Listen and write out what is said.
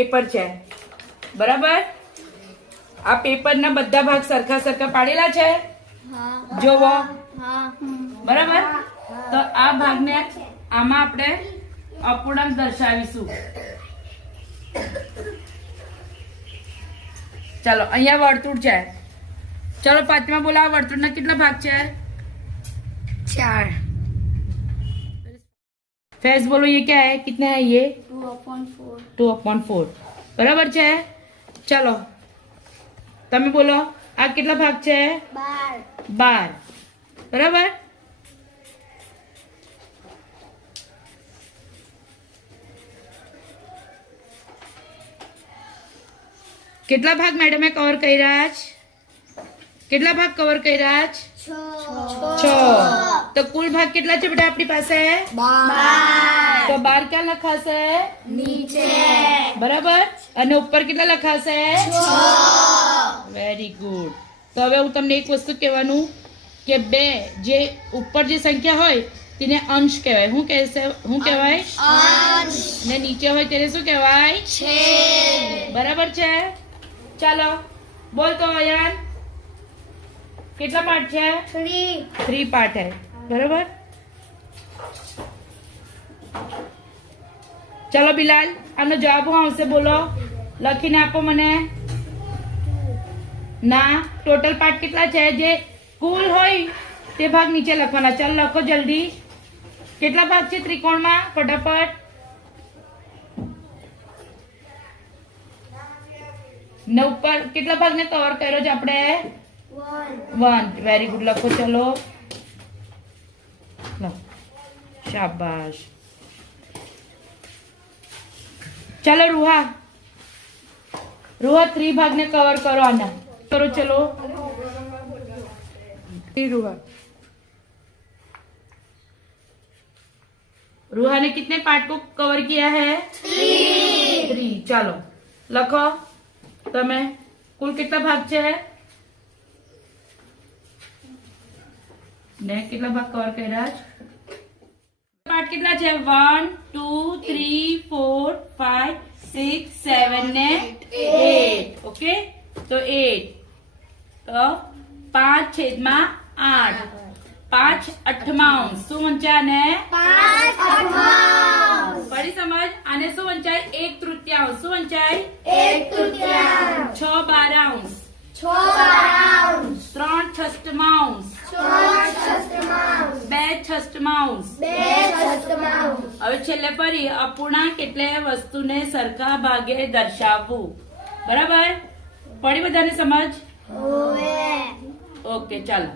Paper છે બરાબર. આ પેપરના બધા ભાગ સરખા સરખા પાડેલા છે જોવો બરાબર. તો આ ભાગને આમાં આપણે અપૂર્ણાંક દર્શાવીશું. चलो અહીંયા વર્તુળ છે. चलो પાંચમા બોલો આ વર્તુળના કેટલા ભાગ છે? 4. फैज बोलो ये क्या है, कितना है ये? 2/4. 2/4 बराबर છે. चलो તમે બોલો આ કેટલા ભાગ છે? 12 બરાબર. કેટલા ભાગ મેડમે કવર કર્યા છે? કેટલા ભાગ કવર કર્યા છે? 6. તો કુલ ભાગ કેટલા છે બેટા આપણી પાસે? 12. તો 12 ક્યાં લખાશે? નીચે બરાબર. અને ઉપર કેટલા લખાશે? 6. Very good. તો હવે હું તમને એક વસ્તુ કહેવાનું કે બે જે ઉપર જે સંખ્યા હોય તેને અંશ કહેવાય. શું કહેવાય? અંશ. ને નીચે હોય તેને શું કહેવાય? છેદ. બરાબર છે. ચાલો બોલ તો અયાન કેટલા પાર્ટ છે? 3 पार्ट है बराबर. चलो बिलाल આનો જવાબ હું આવશે બોલો, લખીને આપો મને. ના ટોટલ પાર્ટ કેટલા છે? જે કુલ હોય તે ભાગ નીચે લખવાના. ચાલ લખો જલ્દી. કેટલા ભાગ છે ત્રિકોણમાં? ફટાફટ. ને ઉપર કેટલા ભાગને કવર કર્યો છે આપણે? 1. Very good. લખો ચલો. શાબાશ. चलो रूहा 3 भाग ने कवर करो. आना करो चलो. रूहा ने कितने पार्ट को कवर किया है? 3. चलो लखो तमे कुल कितना भाग છે ને કેટલા ભાગ કવર કર્યા છે? પાર્ટ કેટલા છે? 1 2 3 4 5 6 7 ને 8. ઓકે તો 8 તો 5/8. 5 અઠ્ઠાવન શું વંચાય ને? 5/8. ફરી સમજ. આને શું વંચાય? 1/3. શું વંચાય? 1/3. 6/12. 3/6. 2/6. હવે છેલ્લે ફરી અપૂર્ણાંક એટલે વસ્તુને સરખા ભાગે દર્શાવવું. બરાબર? પડી બધાને સમજ? ઓકે ચાલો.